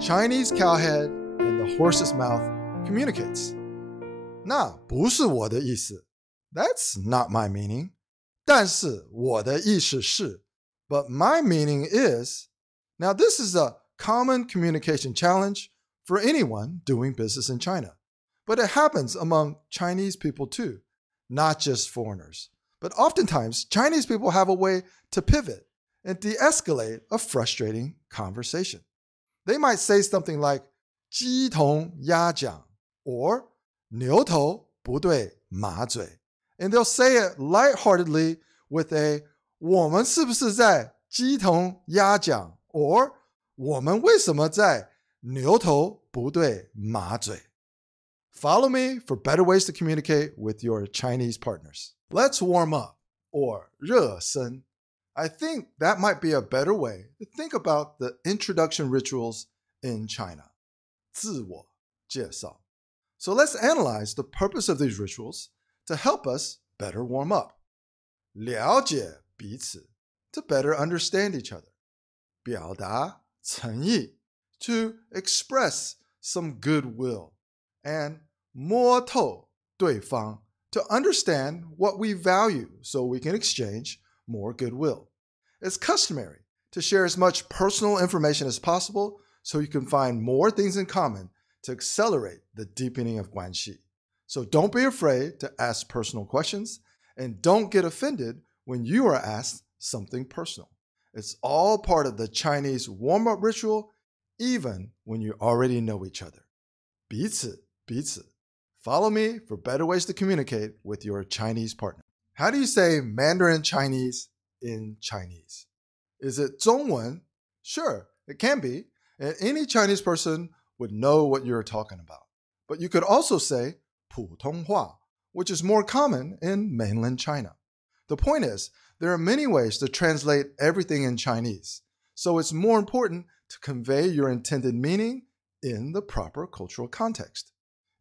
Chinese cowhead in the horse's mouth communicates. 那不是我的意思 That's not my meaning. 但是我的意思是 But my meaning is. Now this is a common communication challenge for anyone doing business in China. But it happens among Chinese people too, not just foreigners. But oftentimes, Chinese people have a way to pivot and de-escalate a frustrating conversation. They might say something like 鸡同鸭讲 or 牛头不对马嘴 and they'll say it lightheartedly with a 我们是不是在鸡同鸭讲 or 我们为什么在牛头不对马嘴 Follow me for better ways to communicate with your Chinese partners. Let's warm up, or 热身. I think that might be a better way to think about the introduction rituals in China. 自我介绍. So let's analyze the purpose of these rituals to help us better warm up. 了解彼此 to better understand each other. 表达诚意 to express some goodwill. And 摸透对方 to understand what we value so we can exchange more goodwill. It's customary to share as much personal information as possible so you can find more things in common to accelerate the deepening of Guanxi. So don't be afraid to ask personal questions and don't get offended when you are asked something personal. It's all part of the Chinese warm-up ritual, even when you already know each other. 彼此 Follow me for better ways to communicate with your Chinese partner. How do you say Mandarin Chinese in Chinese? Is it 中文? Sure, it can be. And any Chinese person would know what you're talking about. But you could also say 普通话, which is more common in mainland China. The point is, there are many ways to translate everything in Chinese. So it's more important to convey your intended meaning in the proper cultural context.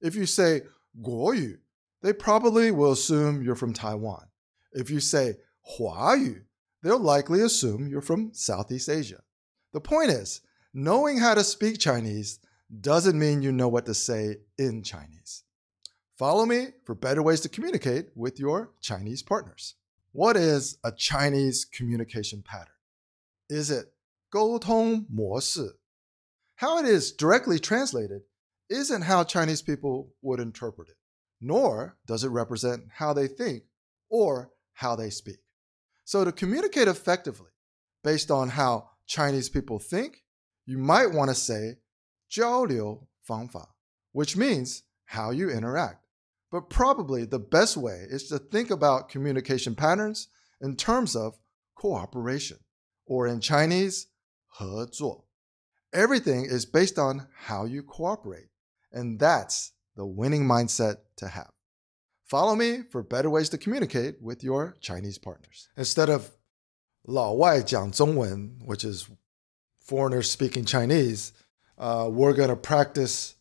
If you say 国语, they probably will assume you're from Taiwan. If you say 华语, they'll likely assume you're from Southeast Asia. The point is, knowing how to speak Chinese doesn't mean you know what to say in Chinese. Follow me for better ways to communicate with your Chinese partners. What is a Chinese communication pattern? Is it 沟通模式? How it is directly translated isn't how Chinese people would interpret it, nor does it represent how they think or how they speak. So to communicate effectively based on how Chinese people think, you might want to say 交流方法, which means how you interact. But probably the best way is to think about communication patterns in terms of cooperation, or in Chinese, 合作. Everything is based on how you cooperate. And that's the winning mindset to have. Follow me for better ways to communicate with your Chinese partners. Instead of 老外讲中文, which is foreigners speaking Chinese, we're going to practice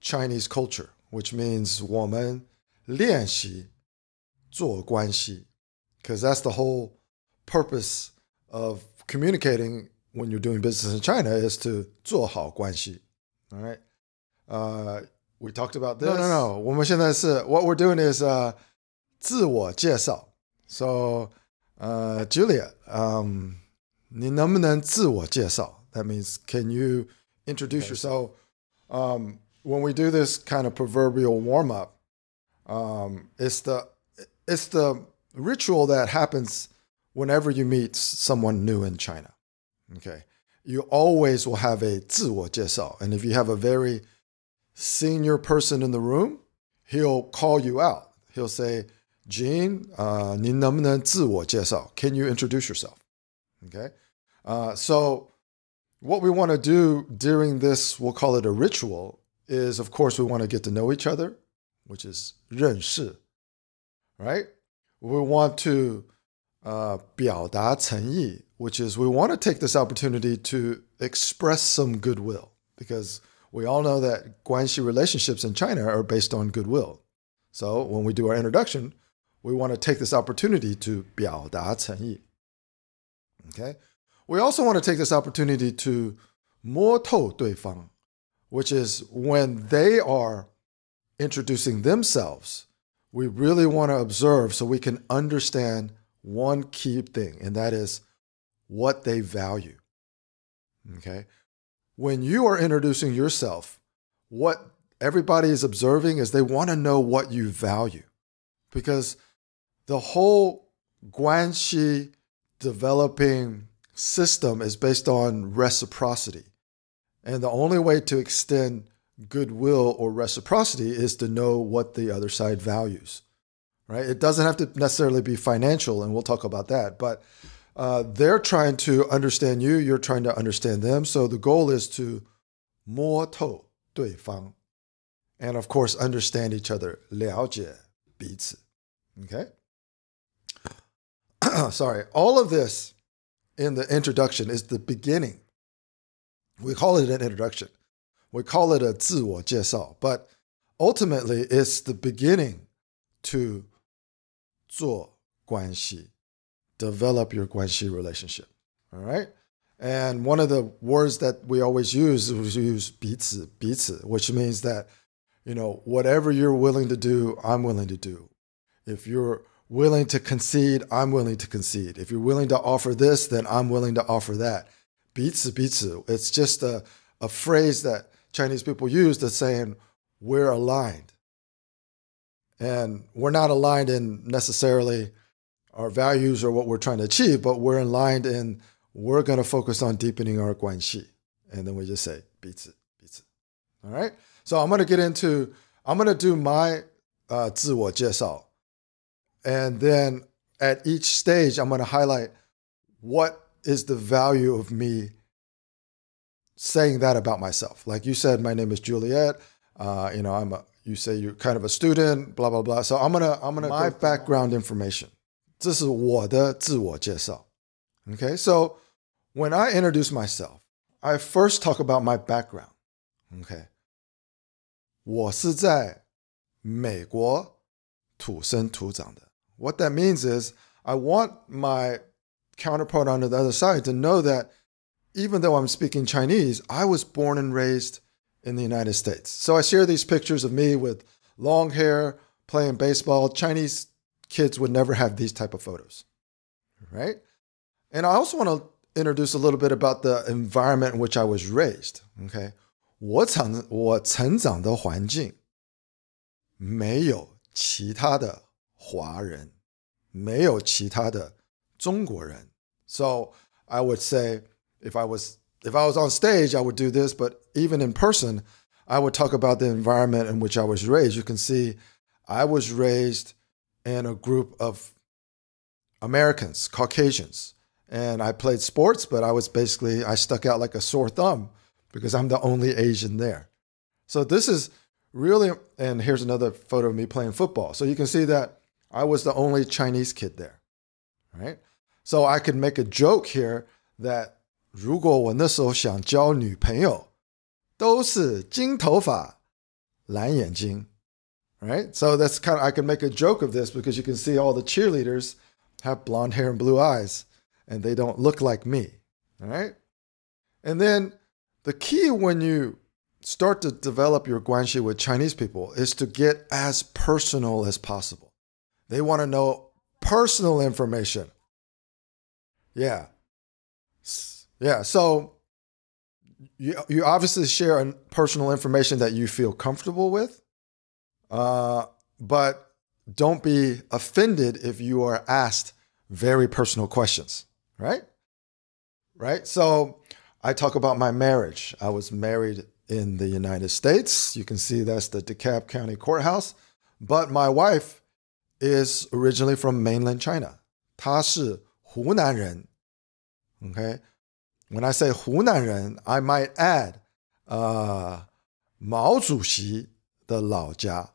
Chinese culture, which means 我们练习做关系, because that's the whole purpose of communicating when you're doing business in China is to 做好关系. All right? We talked about this. No. 我们现在是 what we're doing is 自我介绍. So, Julia, 你能不能自我介绍? That means, can you introduce yourself? When we do this kind of proverbial warm up, it's the ritual that happens whenever you meet someone new in China. Okay, you always will have a 自我介绍, and if you have a very senior person in the room, he'll call you out. He'll say, Gene, 你能不能自我介绍? Can you introduce yourself? Okay. So what we want to do during this, we'll call it a ritual, is of course we want to get to know each other, which is 认识, right? We want to 表达诚意, which is we want to take this opportunity to express some goodwill, because we all know that Guanxi relationships in China are based on goodwill. So when we do our introduction, we want to take this opportunity to 表达诚意. Okay? We also want to take this opportunity to 摸透对方, which is when they are introducing themselves, we really want to observe so we can understand one key thing, and that is what they value. Okay? When you are introducing yourself, what everybody is observing is they want to know what you value. Because the whole Guanxi developing system is based on reciprocity. And the only way to extend goodwill or reciprocity is to know what the other side values, right? It doesn't have to necessarily be financial, and we'll talk about that, but they're trying to understand you, you're trying to understand them. So the goal is to 摸透对方, and of course, understand each other, 了解彼此. Okay? Sorry. All of this in the introduction is the beginning. We call it an introduction. We call it a 自我介绍, but ultimately it's the beginning to 做关系, develop your Guanxi relationship. All right? And one of the words that we always use is we use 彼此, 彼此, which means that, you know, whatever you're willing to do, I'm willing to do. If you're willing to concede, I'm willing to concede. If you're willing to offer this, then I'm willing to offer that. 彼此, 彼此. It's just a phrase that Chinese people use that's saying we're aligned. And we're not aligned in necessarily our values or what we're trying to achieve, but we're aligned in we're going to focus on deepening our Guanxi. And then we just say 彼此, 彼此. All right? So I'm going to do my 自我介绍. And then at each stage, I'm going to highlight what is the value of me saying that about myself. Like you said, my name is Juliet. You know, you say you're kind of a student, blah, blah, blah. So I'm gonna my background information. 这是我的自我介绍. Okay, so when I introduce myself, I first talk about my background. Okay, 我是在美国土生土长的. What that means is I want my counterpart on the other side to know that even though I'm speaking Chinese, I was born and raised in the United States. So I share these pictures of me with long hair, playing baseball. Chinese kids would never have these type of photos, right? And I also want to introduce a little bit about the environment in which I was raised, okay? 我成长的环境没有其他的华人，没有其他的中国人. So I would say if I was on stage, I would do this, but even in person, I would talk about the environment in which I was raised. You can see I was raised in a group of Americans, Caucasians, and I played sports, but I stuck out like a sore thumb because I'm the only Asian there. So this is really, and here's another photo of me playing football. So you can see that I was the only Chinese kid there, right? So I could make a joke here that 如果我那时候想交女朋友，都是金头发，蓝眼睛, right? So that's kind of, I can make a joke of this because you can see all the cheerleaders have blonde hair and blue eyes, and they don't look like me, all right? And then the key when you start to develop your Guanxi with Chinese people is to get as personal as possible. They want to know personal information. Yeah. Yeah, so you obviously share personal information that you feel comfortable with, but don't be offended if you are asked very personal questions, right? Right? So I talk about my marriage. I was married in the United States. You can see that's the DeKalb County Courthouse. But my wife is originally from mainland China. 她是湖南人. Okay? When I say 湖南人, I might add 毛主席的老家,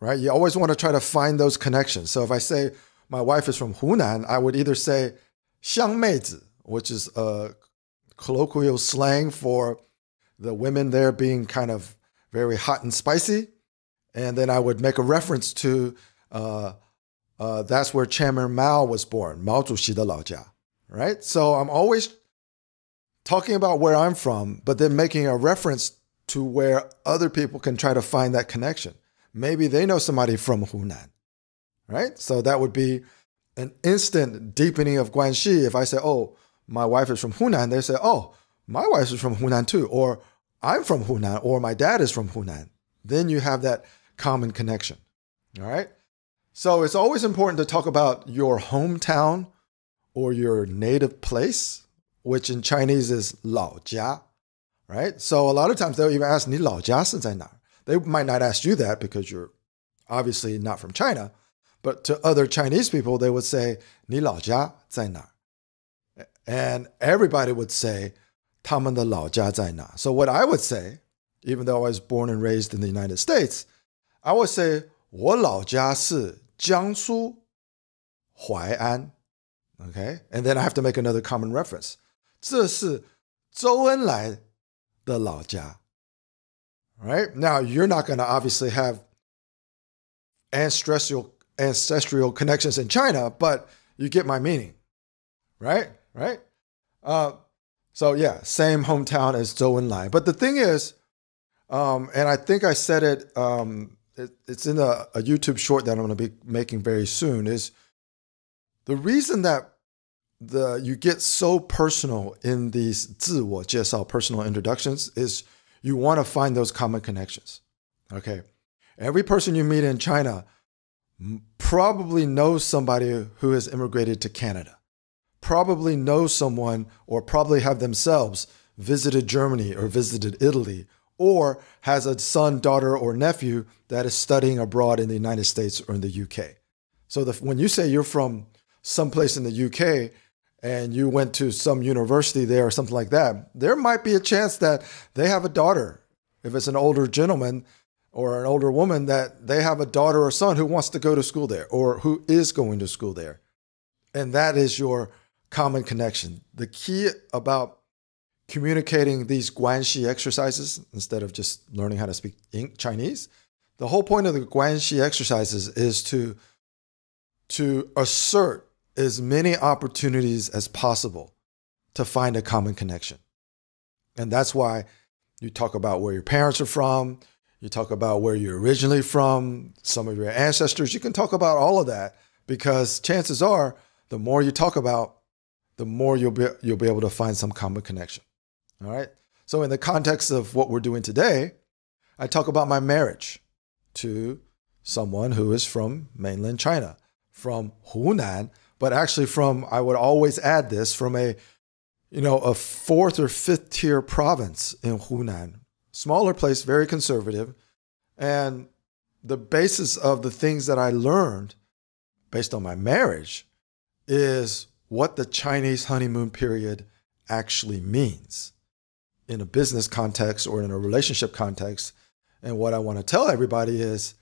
right? You always want to try to find those connections. So if I say my wife is from Hunan, I would either say 香妹子, which is a colloquial slang for the women there being kind of very hot and spicy. And then I would make a reference to that's where Chairman Mao was born, 毛主席的老家, right? So I'm always talking about where I'm from, but then making a reference to where other people can try to find that connection. Maybe they know somebody from Hunan, right? So that would be an instant deepening of Guanxi. If I say, oh, my wife is from Hunan, they say, oh, my wife is from Hunan too, or I'm from Hunan, or my dad is from Hunan. Then you have that common connection, all right? So it's always important to talk about your hometown or your native place, which in Chinese is 老家, right? So a lot of times they'll even ask, 你老家是在哪? They might not ask you that because you're obviously not from China, but to other Chinese people, they would say, 你老家在哪? And everybody would say, 他们的老家在哪? So what I would say, even though I was born and raised in the United States, I would say, 我老家是江苏淮安. Okay? And then I have to make another common reference. 这是周恩来的老家. Right? Now, you're not going to obviously have ancestral connections in China, but you get my meaning. Right? Right? So yeah, same hometown as Zhou Enlai. But the thing is, and I think I said it, it's in a YouTube short that I'm going to be making very soon, is the reason that you get so personal in these 自我介绍, personal introductions, is you want to find those common connections. Okay. Every person you meet in China probably knows somebody who has immigrated to Canada, probably knows someone or probably have themselves visited Germany or visited Italy, or has a son, daughter, or nephew that is studying abroad in the United States or in the UK. So when you say you're from someplace in the UK and you went to some university there or something like that, there might be a chance that they have a daughter. If it's an older gentleman or an older woman, that they have a daughter or son who wants to go to school there or who is going to school there. And that is your common connection. The key about communicating these Guanxi exercises, instead of just learning how to speak Chinese, the whole point of the Guanxi exercises is to assert as many opportunities as possible to find a common connection. And that's why you talk about where your parents are from, you talk about where you're originally from, some of your ancestors. You can talk about all of that, because chances are the more you talk about, the more you'll be able to find some common connection. All right. So in the context of what we're doing today, I talk about my marriage to someone who is from mainland China, from Hunan, but actually from, I would always add this, from a fourth or fifth tier province in Hunan, smaller place, very conservative. And the basis of the things that I learned based on my marriage is what the Chinese honeymoon period actually means in a business context or in a relationship context. And what I want to tell everybody is,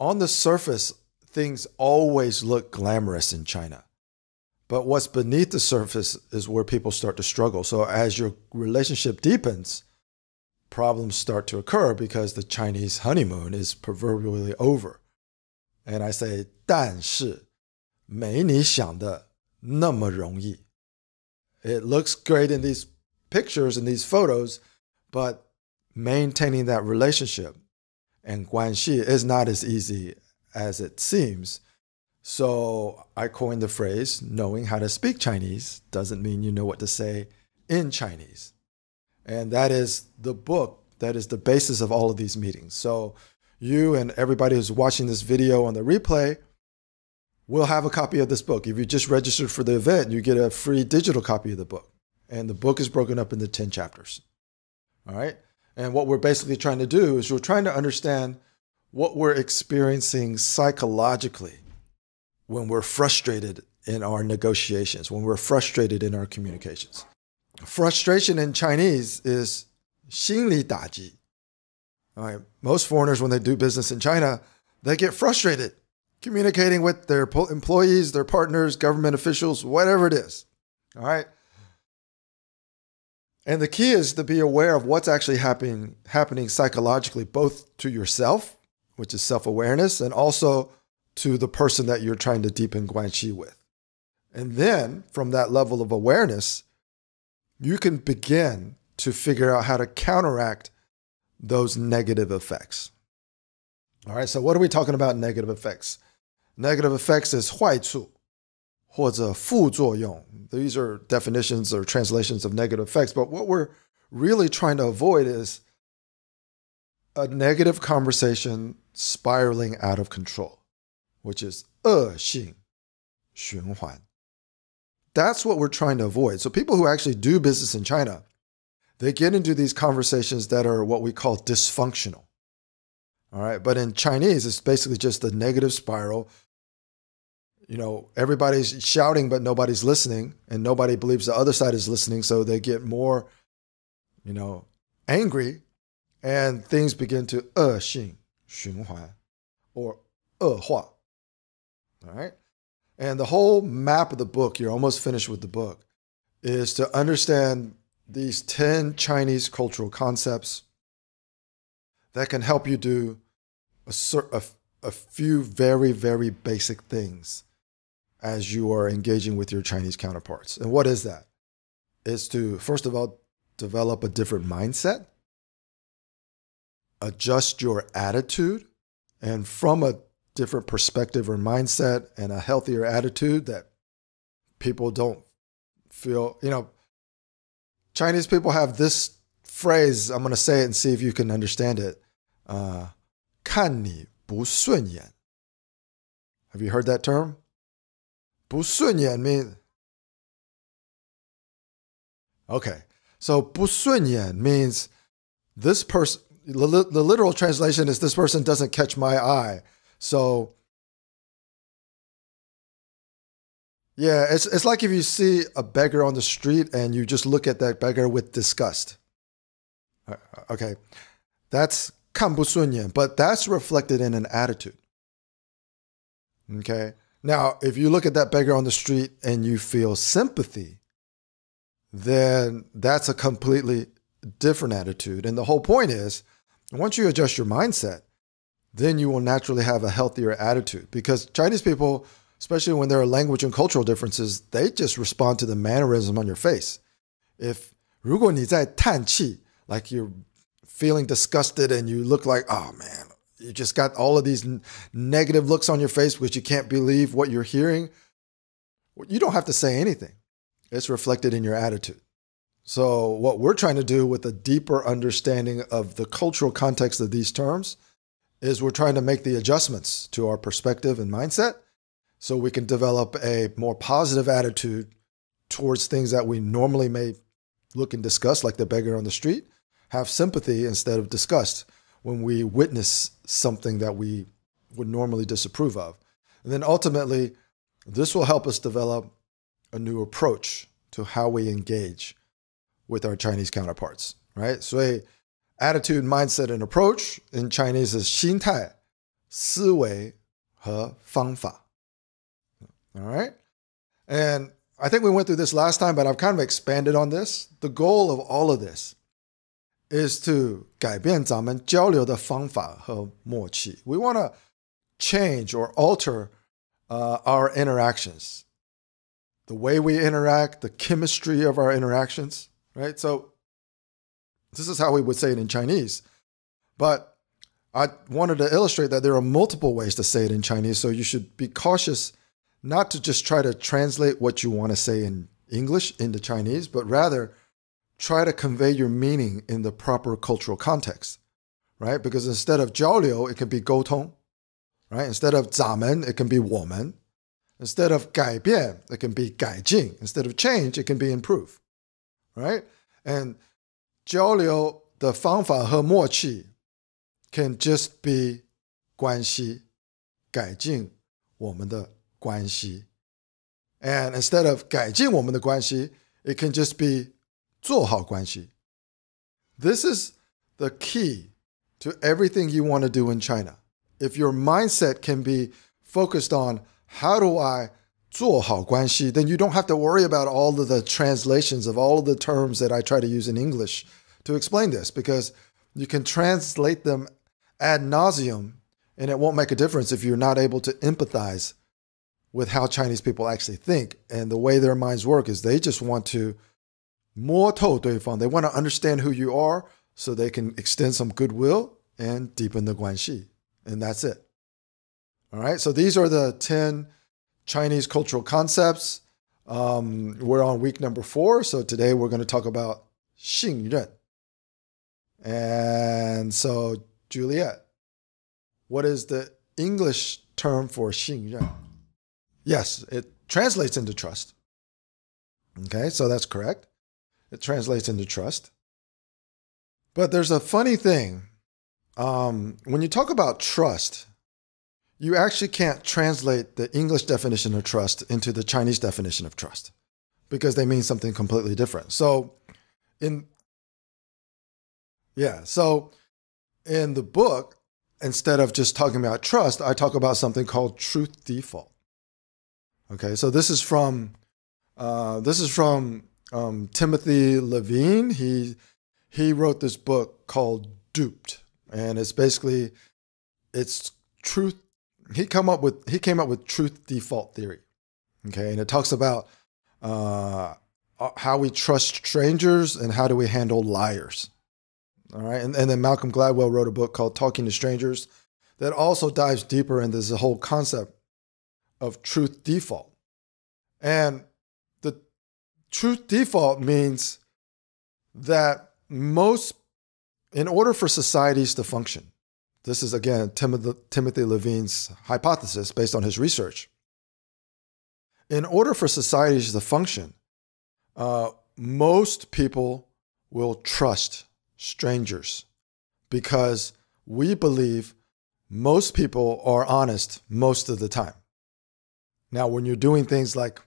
on the surface, things always look glamorous in China. But what's beneath the surface is where people start to struggle. So as your relationship deepens, problems start to occur because the Chinese honeymoon is proverbially over. And I say, 但是没你想的那么容易. It looks great in these pictures and these photos, but maintaining that relationship and Guanxi is not as easy as it seems. So I coined the phrase, knowing how to speak Chinese doesn't mean you know what to say in Chinese. And that is the book that is the basis of all of these meetings. So you and everybody who's watching this video on the replay will have a copy of this book. If you just registered for the event, you get a free digital copy of the book. And the book is broken up into 10 chapters. All right? And what we're basically trying to do is we're trying to understand what we're experiencing psychologically when we're frustrated in our negotiations, when we're frustrated in our communications. Frustration in Chinese is 心理打击. All right? Most foreigners, when they do business in China, they get frustrated communicating with their employees, their partners, government officials, whatever it is. All right? And the key is to be aware of what's actually happening psychologically, both to yourself, which is self-awareness, and also to the person that you're trying to deepen Guanxi with. And then from that level of awareness, you can begin to figure out how to counteract those negative effects. All right, so what are we talking about negative effects? Negative effects is 坏处或者副作用. These are definitions or translations of negative effects, but what we're really trying to avoid is a negative conversation spiraling out of control, which is 恶性循环. That's what we're trying to avoid. So people who actually do business in China, they get into these conversations that are what we call dysfunctional. All right. But in Chinese, it's basically just a negative spiral. You know, everybody's shouting, but nobody's listening, and nobody believes the other side is listening. So they get more, angry, and things begin to 恶性循环 or 恶化. All right. And the whole map of the book, you're almost finished with the book, is to understand these 10 Chinese cultural concepts that can help you do a few very, very basic things as you are engaging with your Chinese counterparts. And what is that? It's to, first of all, develop a different mindset, adjust your attitude, and from a different perspective or mindset and a healthier attitude that people don't feel, Chinese people have this phrase. I'm going to say it and see if you can understand it. 看你不顺眼. Have you heard that term? 不顺眼means, okay. So 不顺眼 means this person, the literal translation is this person doesn't catch my eye. So, yeah, it's like if you see a beggar on the street and you just look at that beggar with disgust. Okay, that's 看不顺眼, but that's reflected in an attitude. Okay, now if you look at that beggar on the street and you feel sympathy, then that's a completely different attitude. And the whole point is, once you adjust your mindset, then you will naturally have a healthier attitude. Because Chinese people, especially when there are language and cultural differences, they just respond to the mannerism on your face. If 如果你在叹气, like you're feeling disgusted and you look like, oh man, you just got all of these negative looks on your face because you can't believe what you're hearing, you don't have to say anything. It's reflected in your attitude. So what we're trying to do with a deeper understanding of the cultural context of these terms is we're trying to make the adjustments to our perspective and mindset so we can develop a more positive attitude towards things that we normally may look and discuss, like the beggar on the street, have sympathy instead of disgust when we witness something that we would normally disapprove of. And then ultimately, this will help us develop a new approach to how we engage with our Chinese counterparts, right? So attitude, mindset, and approach in Chinese is 心态, 思维和方法. All right? And I think we went through this last time, but I've kind of expanded on this. The goal of all of this is to 改变咱们交流的方法和默契. We want to change or alter our interactions. The way we interact, the chemistry of our interactions, right? So this is how we would say it in Chinese. But I wanted to illustrate that there are multiple ways to say it in Chinese, so you should be cautious not to just try to translate what you want to say in English into Chinese, but rather try to convey your meaning in the proper cultural context, right? Because instead of 交流, it can be 沟通, right? Instead of 咱们, it can be 我们. Instead of 改变, it can be 改进. Instead of change, it can be improve, right? And 交流的方法和默契 can just be 关系, 改进我们的关系. And instead of 改进我们的关系, it can just be 做好关系. This is the key to everything you want to do in China. If your mindset can be focused on how do I 做好关系, then you don't have to worry about all of the translations of all of the terms that I try to use in English to explain this, because you can translate them ad nauseum and it won't make a difference if you're not able to empathize with how Chinese people actually think. And the way their minds work is they just want to 摸透对方. They want to understand who you are so they can extend some goodwill and deepen the Guanxi. And that's it. All right, so these are the 10 Chinese cultural concepts. We're on week number 4, so today we're going to talk about 信任. And so, Juliet, what is the English term for 信任? Yes, it translates into trust. Okay, so that's correct. It translates into trust. But there's a funny thing. When you talk about trust, you actually can't translate the English definition of trust into the Chinese definition of trust because they mean something completely different. So in the book, instead of just talking about trust, I talk about something called truth default. Okay, so this is from Timothy Levine. He wrote this book called Duped, and it's truth. He came up with truth default theory. Okay, and it talks about how we trust strangers and how do we handle liars. All right, and then Malcolm Gladwell wrote a book called Talking to Strangers that also dives deeper into this whole concept of truth default. And the truth default means that in order for societies to function, this is again Timothy Levine's hypothesis based on his research. In order for societies to function, most people will trust strangers because we believe most people are honest most of the time. Now, when you're doing things like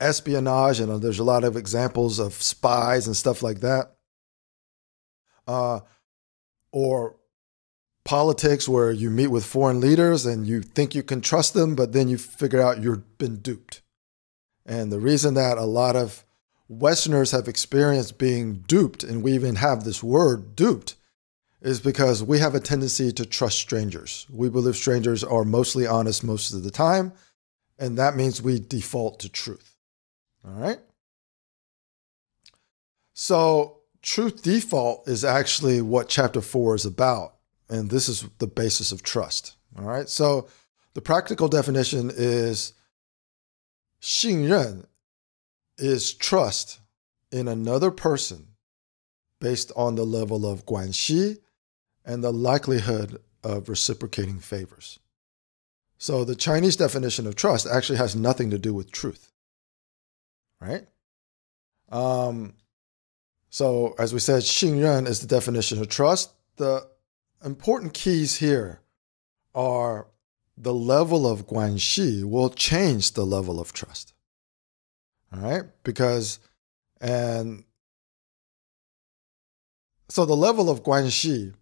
espionage, and there's a lot of examples of spies and stuff like that, or politics where you meet with foreign leaders and you think you can trust them, but then you figure out you've been duped. And the reason that a lot of Westerners have experienced being duped, and we even have this word duped, is because we have a tendency to trust strangers. We believe strangers are mostly honest most of the time, and that means we default to truth. All right? So truth default is actually what chapter 4 is about, and this is the basis of trust. All right? So the practical definition is 信任 is trust in another person based on the level of Guanxi and the likelihood of reciprocating favors. So the Chinese definition of trust actually has nothing to do with truth, right? So as we said, 信任 is the definition of trust. The important keys here are the level of Guanxi will change the level of trust. All right? So the level of Guanxi,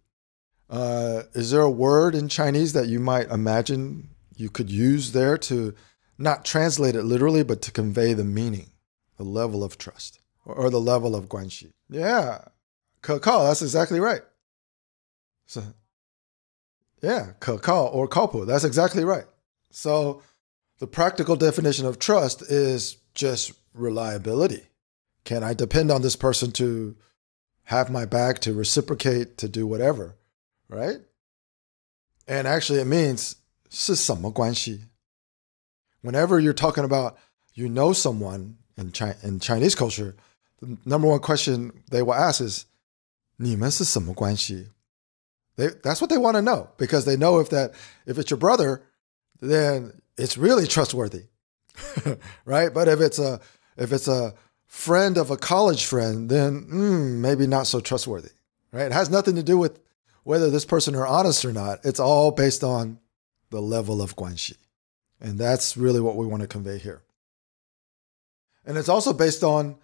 is there a word in Chinese that you might imagine you could use there to not translate it literally, but to convey the meaning, the level of trust, or the level of Guanxi? Yeah, 可靠, that's exactly right. So, yeah, 可靠 or 靠谱, that's exactly right. So the practical definition of trust is just reliability. Can I depend on this person to have my back, to reciprocate, to do whatever, right? And actually it means 是什么关系? Whenever you're talking about you know someone in Chinese culture, the number one question they will ask is 你们是什么关系? That's what they want to know, because they know if it's your brother, then it's really trustworthy, right? But if it's a friend of a college friend, then maybe not so trustworthy, right? It has nothing to do with whether this person are honest or not. It's all based on the level of Guanxi. And that's really what we want to convey here. And it's also based on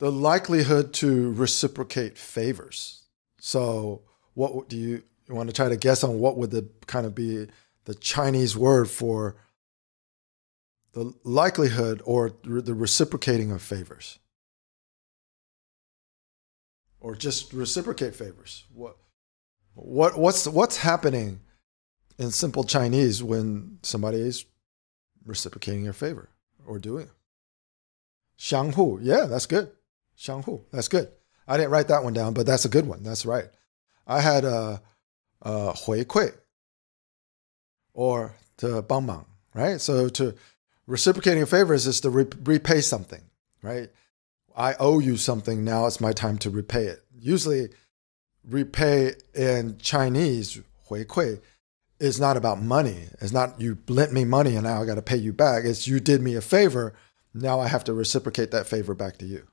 the likelihood to reciprocate favors. So what do you want to try to guess on what would the kind of be the Chinese word for the likelihood or the reciprocating of favors? Or just reciprocate favors? What's happening in simple Chinese when somebody is reciprocating your favor or doing it? 相互, yeah, that's good. 相互. That's good. I didn't write that one down, but that's a good one. That's right. I had 回馈 or to 帮忙, right? So to reciprocating favors is to repay something, right? I owe you something. Now it's my time to repay it. Usually repay in Chinese, 回馈, is not about money. It's not you lent me money and now I got to pay you back. It's you did me a favor. Now I have to reciprocate that favor back to you,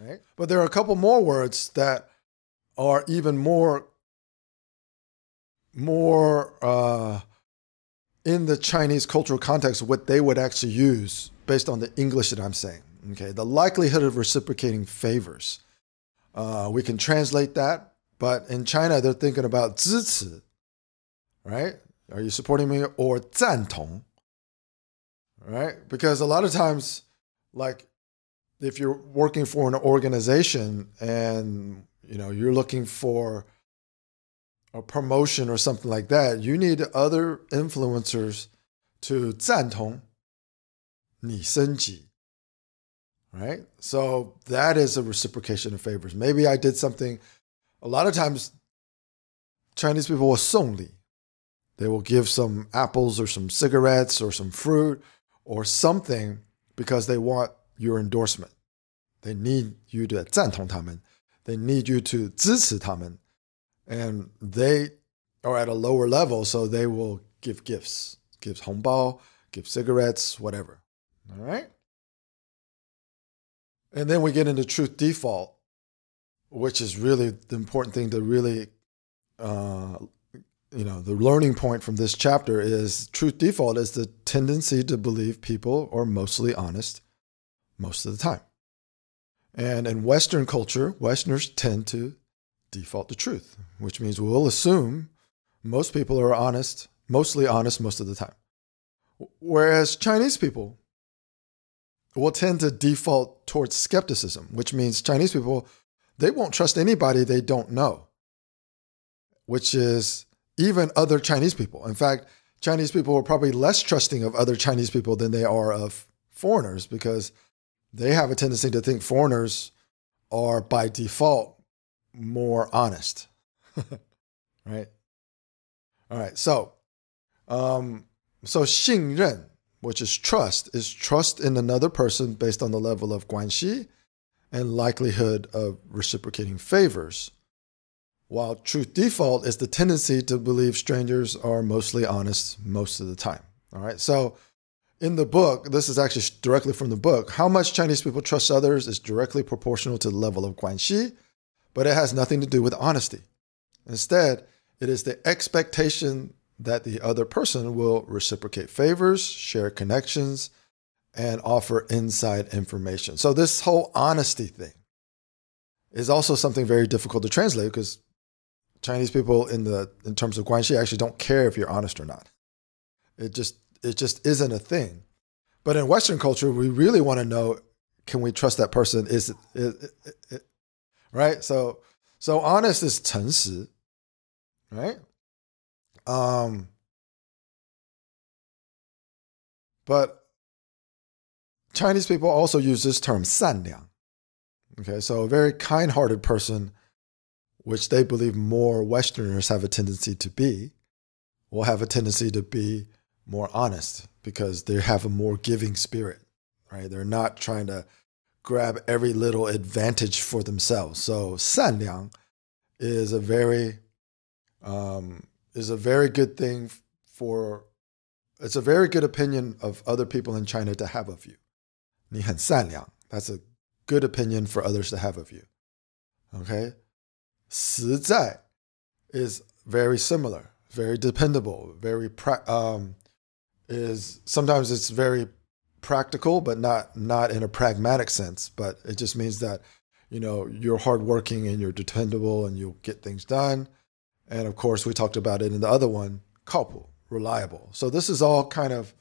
right? But there are a couple more words that are even more in the Chinese cultural context, what they would actually use based on the English that I'm saying. Okay, the likelihood of reciprocating favors. We can translate that, but in China, they're thinking about 支持, right? Are you supporting me? Or 赞同, right? Because a lot of times, like if you're working for an organization and you're looking for a promotion or something like that, you need other influencers to 赞同你升级, right? So that is a reciprocation of favors. Maybe I did something. A lot of times, Chinese people will 送礼. They will give some apples or some cigarettes or some fruit or something because they want your endorsement. They need you to 赞同他们. They need you to 支持他们. And they are at a lower level, so they will give gifts. Give 红包, give cigarettes, whatever. All right? And then we get into truth default, which is really the important thing to really, the learning point from this chapter is truth default is the tendency to believe people are mostly honest most of the time. And in Western culture, Westerners tend to default to truth, which means we'll assume most people are honest, mostly honest most of the time. Whereas Chinese people will tend to default towards skepticism, which means Chinese people, they won't trust anybody they don't know, which is even other Chinese people. In fact, Chinese people are probably less trusting of other Chinese people than they are of foreigners because they have a tendency to think foreigners are by default more honest, right? All right. So 信任, which is trust in another person based on the level of Guanxi and likelihood of reciprocating favors. While truth default is the tendency to believe strangers are mostly honest most of the time. All right. So in the book, this is actually directly from the book, how much Chinese people trust others is directly proportional to the level of Guanxi, but it has nothing to do with honesty. Instead, it is the expectation that the other person will reciprocate favors, share connections, and offer inside information. So this whole honesty thing is also something very difficult to translate because Chinese people in terms of Guanxi actually don't care if you're honest or not. It just isn't a thing. But in Western culture, we really want to know, can we trust that person? Is it right? So honest is 诚实, right? But Chinese people also use this term 善良. Okay, so a very kind-hearted person, which they believe more Westerners have a tendency to be, will have a tendency to be more honest because they have a more giving spirit, right? They're not trying to grab every little advantage for themselves. So 善良 is a very good thing it's a very good opinion of other people in China to have of you. 你很善良. That's a good opinion for others to have of you. Okay? 实在 is very similar, very dependable, sometimes it's very practical, but not in a pragmatic sense. But it just means that, you're hardworking and you're dependable and you'll get things done. And of course, we talked about it in the other one, 靠谱, reliable. So this is all kind of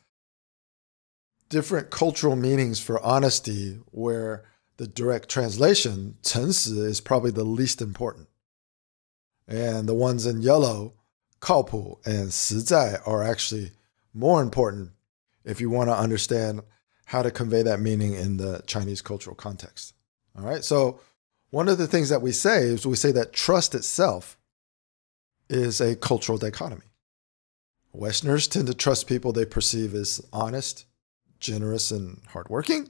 different cultural meanings for honesty, where the direct translation, 诚实, is probably the least important. And the ones in yellow, 靠谱 and 实在, are actually more important if you want to understand how to convey that meaning in the Chinese cultural context. All right. So one of the things that we say is we say that trust itself is a cultural dichotomy. Westerners tend to trust people they perceive as honest, generous, and hardworking.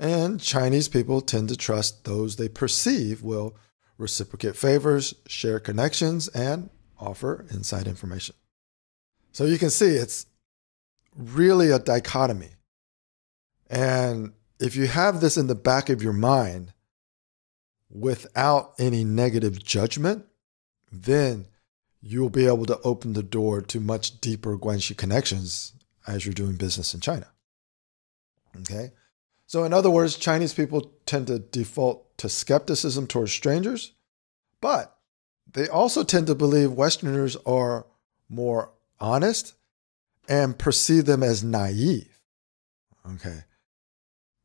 And Chinese people tend to trust those they perceive will reciprocate favors, share connections, and offer inside information. So you can see it's really a dichotomy. And if you have this in the back of your mind without any negative judgment, then you'll be able to open the door to much deeper Guanxi connections as you're doing business in China. Okay? So in other words, Chinese people tend to default to skepticism towards strangers, but they also tend to believe Westerners are more honest and perceive them as naive. Okay.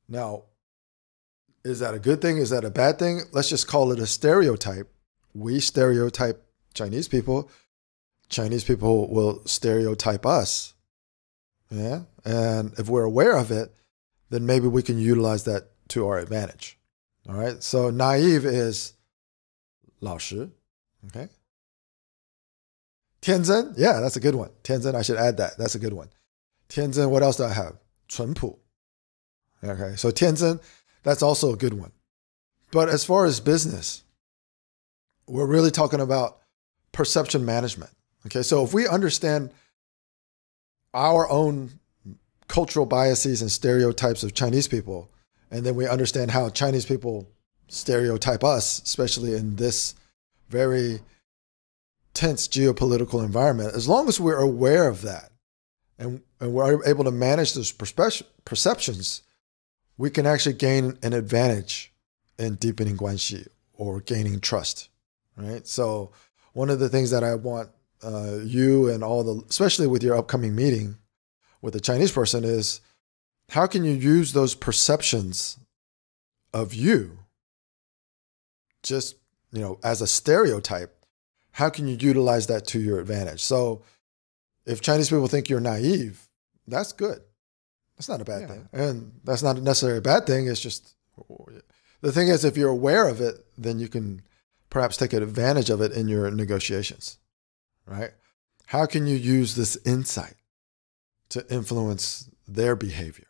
Now, is that a good thing? Is that a bad thing? Let's just call it a stereotype. We stereotype Chinese people. Chinese people will stereotype us. Yeah. And if we're aware of it, then maybe we can utilize that to our advantage. All right. So naive is 老实. Okay. 天真. Yeah, that's a good one. 天真, I should add that. That's a good one. 天真, what else do I have? 淳朴. Okay. So 天真, that's also a good one. But as far as business, we're really talking about perception management. Okay. So if we understand our own cultural biases and stereotypes of Chinese people, and then we understand how Chinese people stereotype us, especially in this very tense geopolitical environment, as long as we're aware of that and we're able to manage those perceptions, we can actually gain an advantage in deepening Guanxi or gaining trust, right? So one of the things that I want you and especially with your upcoming meeting with a Chinese person is, how can you use those perceptions of you just, as a stereotype? How can you utilize that to your advantage? So if Chinese people think you're naive, that's good. That's not a bad thing. And that's not necessarily a bad thing. It's just, the thing is, if you're aware of it, then you can perhaps take advantage of it in your negotiations, right? How can you use this insight to influence their behavior?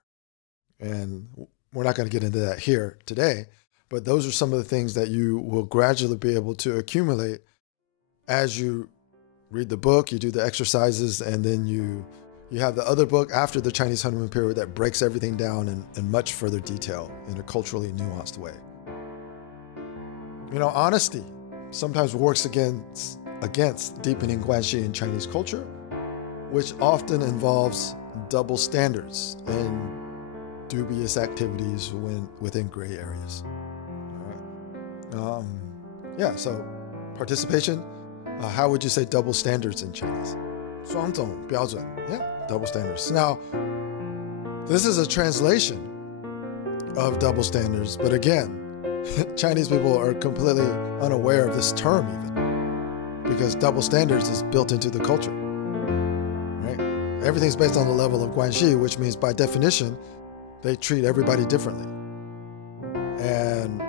And we're not going to get into that here today, but those are some of the things that you will gradually be able to accumulate as you read the book, you do the exercises, and then you have the other book after the Chinese Honeymoon Period that breaks everything down in much further detail in a culturally nuanced way. Honesty sometimes works against deepening Guanxi in Chinese culture, which often involves double standards and dubious activities within gray areas. All right. So participation, how would you say double standards in Chinese? 双种标准. Yeah, double standards. Now, this is a translation of double standards, but again, Chinese people are completely unaware of this term even, because double standards is built into the culture, right? Everything's based on the level of Guanxi, which means by definition, they treat everybody differently. And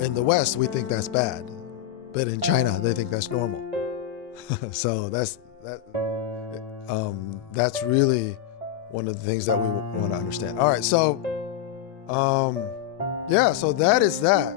in the West, we think that's bad, but in China, they think that's normal. So that's really one of the things that we want to understand. All right, so so that is that.